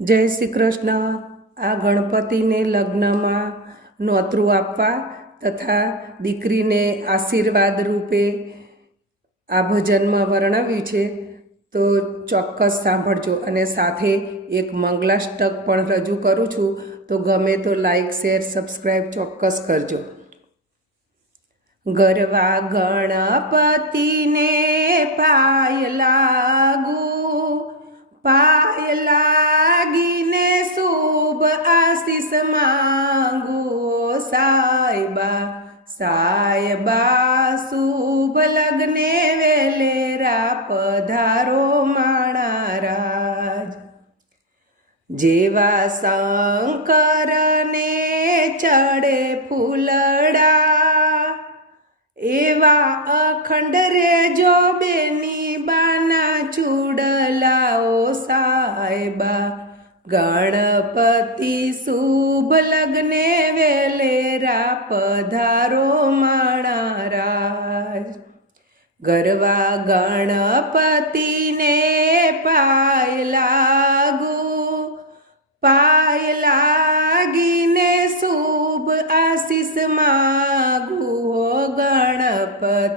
જય શ્રી કૃષ્ણ. આ ગણપતિને લગ્નમાં નોતરું આપવા તથા દીકરીને આશીર્વાદ રૂપે આ ભજનમાં વર્ણવ્યું છે, તો ચોક્કસ સાંભળજો. અને સાથે એક મંગલાષ્ટક પણ રજૂ કરું છું, તો ગમે તો લાઈક, શેર સબસ્ક્રાઈબ ચોક્કસ કરજો. ગરવા ગણપતિને પાય લાગુ, પાય માંગુ સાયબા સાયબા શુભ લગ્ને વેલેરા પધારો માણારાજ જેવા શંકરને ચડે ફૂલડા એવા અખંડ રેજો બેની બાના ચૂડલાઓ સાહેબા ગણપતિ શુભ લગ્ને વેલેરા પધારો માણારા ગરવા ગણપતિને પાય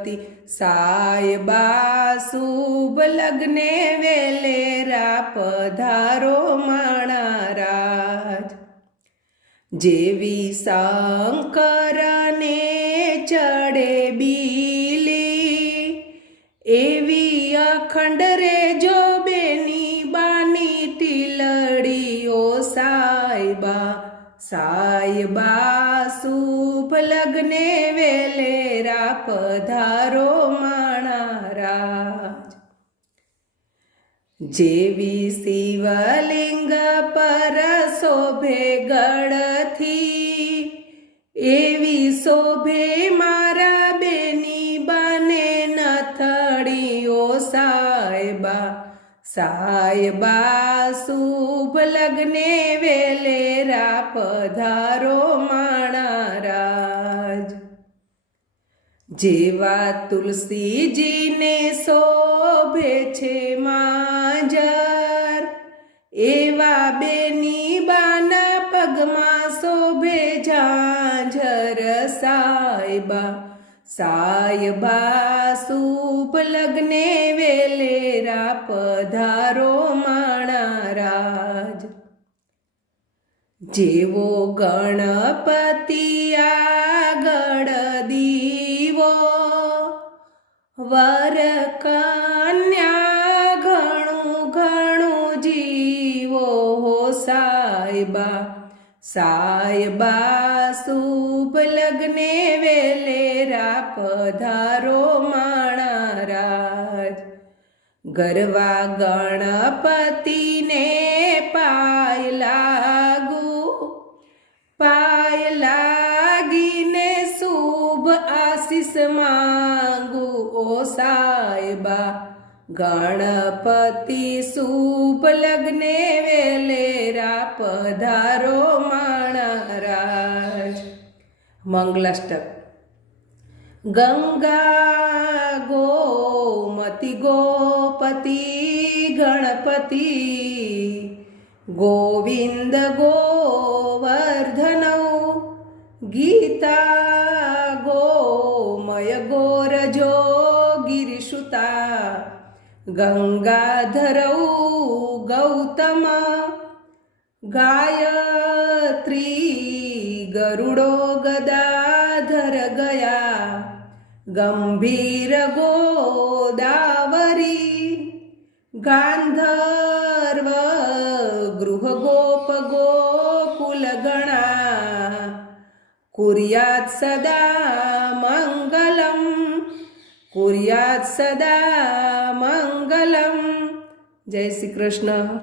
ગણપતિ સાયબા શુભ લગ્ને વેલેરા પધારો માણા રાજ જેવી શંકરને ચડે બીલી, એવી અખંડ રેજો બેની બાની ટીલડીઓ સાયબા. સાયબા શુભ લગ્ને પધારો માણારાજ. જેવી શિવલિંગ પર શોભે ગળથી, એવી શોભે મારા બેની બને નથળીઓ સાયબા સાયબા શુભ લગ્ને વેલેરા પધારો માણા જેવા તુલસીજીને શોભે છે માજર, એવા બેની બાના પગમાં શોભે ઝાંઝર સાયબા સાયબા સૂપ લગ્ને વેલેરા પધારો માણા રાજ જેવો ગણપતિ આગળ વર કન્યા ઘણું ઘણું જીવો હો સાયબા. સાયબા શુભ લગ્ને વેલેરા પધારો માણારાજ. ગરવા ગણપતિને પાય લાગુ. પાય લાગીને શુભ આશીષ માંગુ ઓ સાયબા ગણપતિ શુભ લગ્ને વેલેરા પધારો માણા રાજ મંગલાષ્ટક ગંગા ગોમતિ ગોપતિ ગણપતિ ગોવિંદ ગોવર્ધનૌ ગીતા ગરુડો ગદાધર ગયા ગંભીર ગોદાવરી ગાંધર્વ ગૃહ ગોપ ગોકુલ ગણા કુર્યાત સદા મંગલમ કુર્યાત સદા મંગલમ જય શ્રી કૃષ્ણ